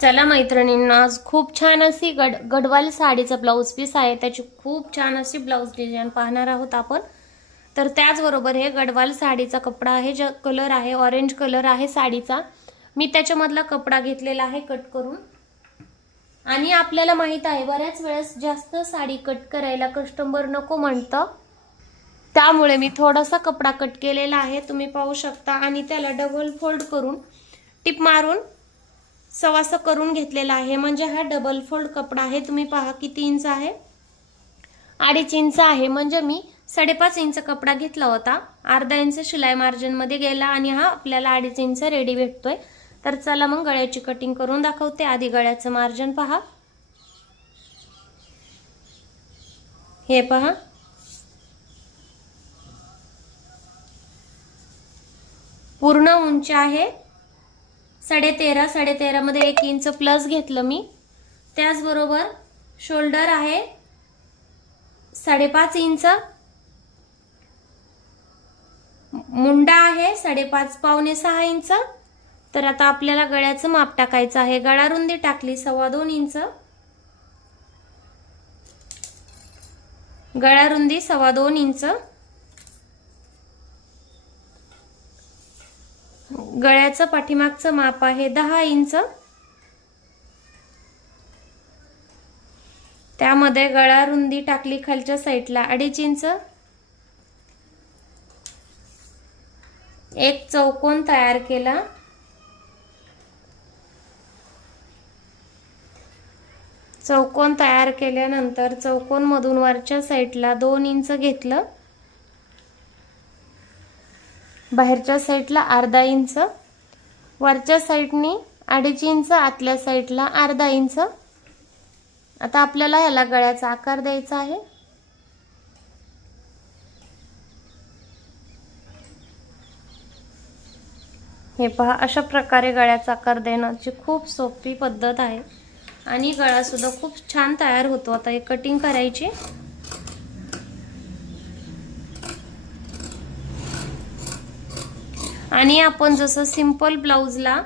चला मैत्रिणींना, आज खूप छान अशी गडवाल साडीचा ब्लाऊज पीस आहे. त्याची खूप छान अशी ब्लाऊज डिझाइन पाहणार आहोत आपण. तर त्याचबरोबर हे गडवाल साडीचा कपडा आहे, जो कलर आहे ऑरेंज कलर आहे साडीचा. मी त्याच्यामधला कपडा घेतलेला आहे कट करून. आणि आपल्याला माहित आहे बऱ्याच वेळेस जास्त साडी कट करायला कस्टमर नको म्हणतं, त्यामुळे मी थोडासा कपडा कट केलेला आहे, तुम्ही पाहू शकता. आणि त्याला डबल फोल्ड करून टिप मारून सवासा करून घेतलेला आहे. म्हणजे हा डबल फोल्ड कपडा आहे. तुम्ही पहा किती इंच आहे, 2.5 इंच आहे. म्हणजे मी 5.5 इंच कपडा घेतला होता, अर्धा इंच शिलाई मार्जिन मध्ये गेला आणि हा आपल्याला 2.5 इंच रेडी भेटतोय. तर चला मग गळ्याची कटिंग करून दाखवते. आधी गळ्याचं मार्जिन पहा, हे पहा. पूर्ण उंची आहे 13.5. 13.5 मध्ये 1 इंच प्लस घेतलं मी. त्याचबरोबर शोल्डर आहे 5.5 इंच, मुंडा आहे 5.5 पावणे 6 इंच. तर आता आपल्याला गळ्याचं माप टाकायचं आहे. गळा रुंदी टाकली 2.25 इंच, गळा रुंदी 2.25 इंच. गळ्याचं पाठीमागचं माप आहे 10 इंच. त्यामध्ये गळा रुंदी टाकली खालच्या साईडला 2.5 इंच. एक चौकोन तयार केला. चौकोन तयार केल्यानंतर चौकोन मधून वरच्या साईडला 2 इंच घेतलं, बाहेरच्या साईडला अर्धा इंच, वरच्या साईडनी 2.5 इंच, आतल्या साईडला अर्धा इंच. आता आपल्याला याला गळ्याचा आकार द्यायचा आहे. हे पहा, अशा प्रकारे गळ्याचा आकार देण्याची खूप सोपी पद्धत आहे आणि गळा सुद्धा खूप छान तयार होतो. आता हे कटिंग करायची. आणि आपण जसं सिंपल ब्लाउजला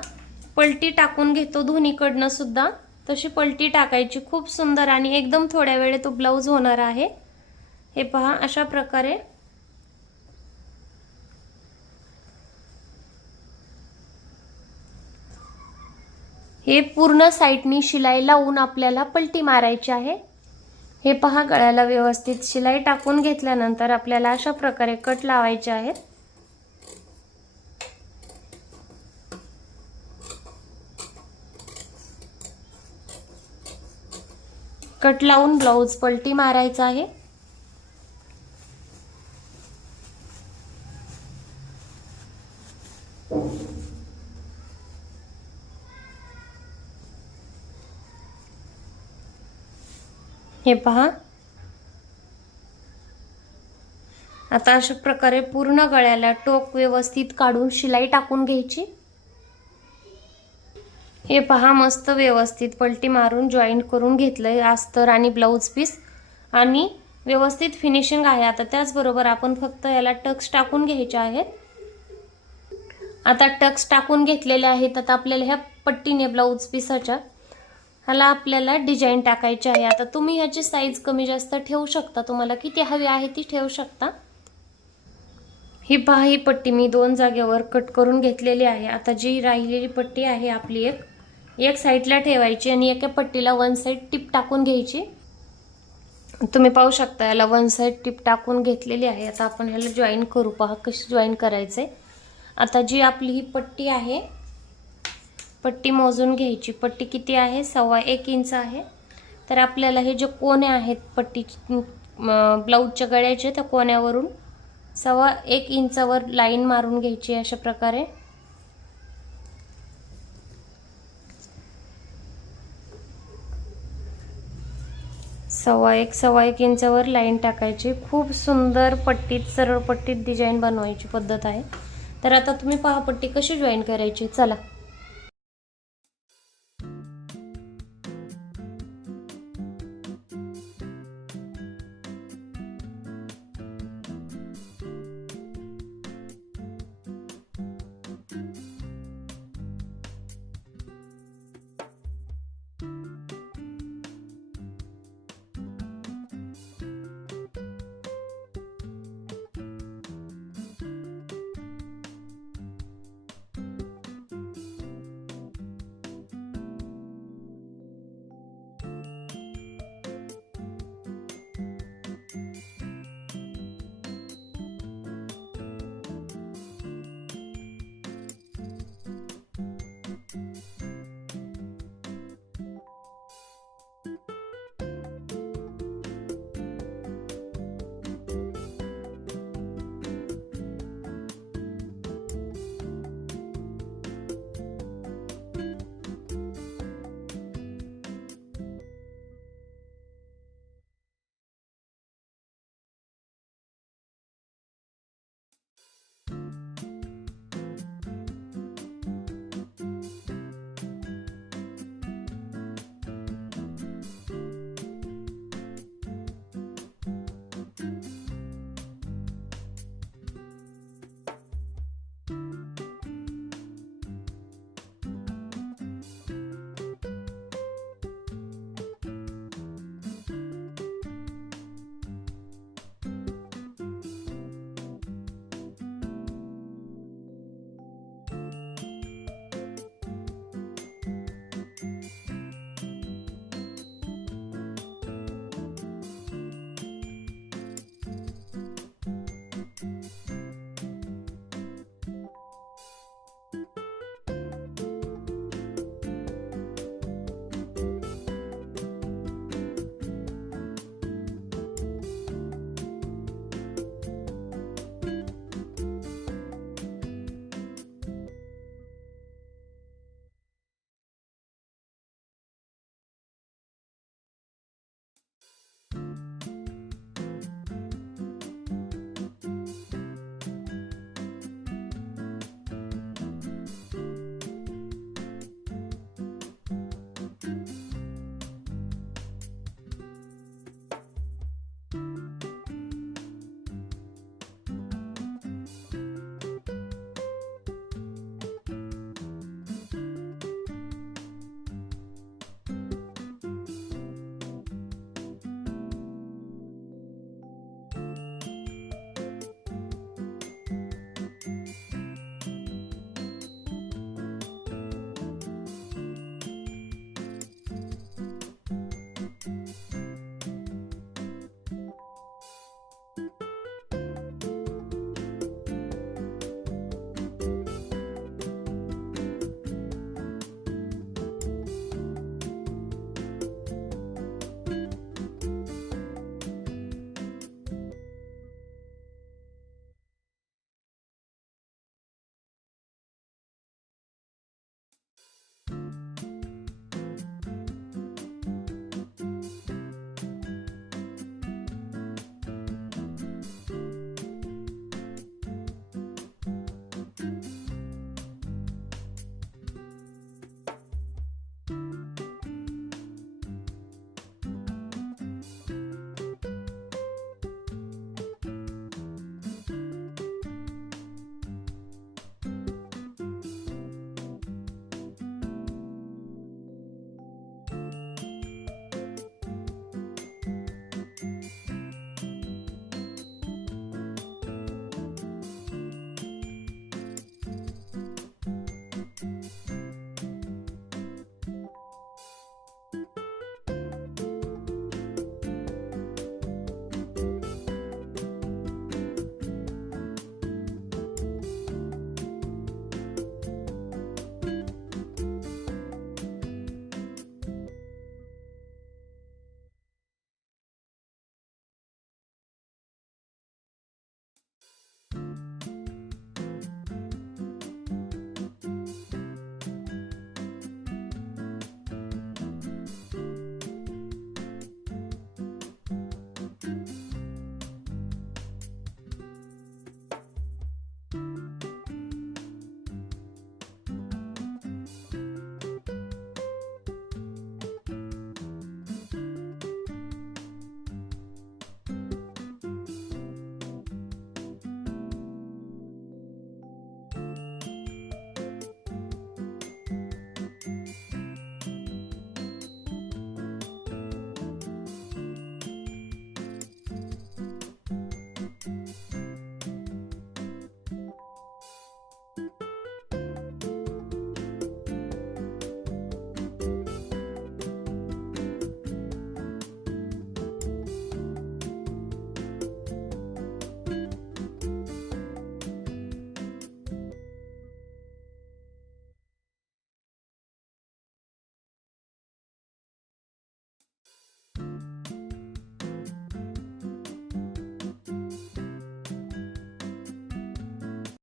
पलटी टाकून घेतो दोन्हीकडनं सुद्धा, तशी पलटी टाकायची. खूप सुंदर आणि एकदम थोड्या वेळेत तो ब्लाउज होणार आहे. हे पहा, अशा प्रकारे हे पूर्ण साईडनी शिलाई लावून आपल्याला पलटी मारायची आहे. हे पहा, गळ्याला व्यवस्थित शिलाई टाकून घेतल्यानंतर आपल्याला अशा प्रकारे कट लावायचे आहेत. कट लावून ब्लाउज पलटी मारायचा आहे. हे पहा, आता अशा प्रकारे पूर्ण गळ्याला टोक व्यवस्थित काढून शिलाई टाकून घ्यायची. हे पहा, मस्त व्यवस्थित पलटी मारून जॉईंट करून घेतलंय अस्तर आणि ब्लाउज पीस आणि व्यवस्थित फिनिशिंग आहे. आता त्याचबरोबर आपण फक्त याला टक्स टाकून घ्यायचे आहेत. आता टक्स टाकून घेतलेले आहेत. आता आपल्याला ह्या पट्टीने ब्लाउज पीसाच्या ह्याला आपल्याला डिझाईन टाकायची आहे. आता तुम्ही ह्याची साईज कमी जास्त ठेवू शकता, तुम्हाला किती हवी आहे ती ठेवू शकता. ही पहा, ही पट्टी मी 2 जागेवर कट करून घेतलेली आहे. आता जी राहिलेली पट्टी आहे आपली एक साईडला ठेवायची आणि एका पट्टीला 1 साईड टिप टाकून घ्यायची. तुम्ही पाहू शकता याला 1 साईड टिप टाकून घेतलेली आहे. आता आपण ह्याला जॉईन करू. पहा कशी जॉईन करायचे. आता जी आपली ही पट्टी आहे, पट्टी मोजून घ्यायची. पट्टी किती आहे? 1.25 इंच आहे. तर आपल्याला हे जे कोणे आहेत पट्टी ब्लाऊजच्या गळ्याचे, त्या कोण्यावरून 1.25 इंचावर लाईन मारून घ्यायची अशा प्रकारे. सव्वा एक इंचावर लाईन टाकायची. खूप सुंदर पट्टीत, सरळ पट्टीत डिझाईन बनवायची पद्धत आहे. तर आता तुम्ही पहा पट्टी कशी जॉईन करायची. चला.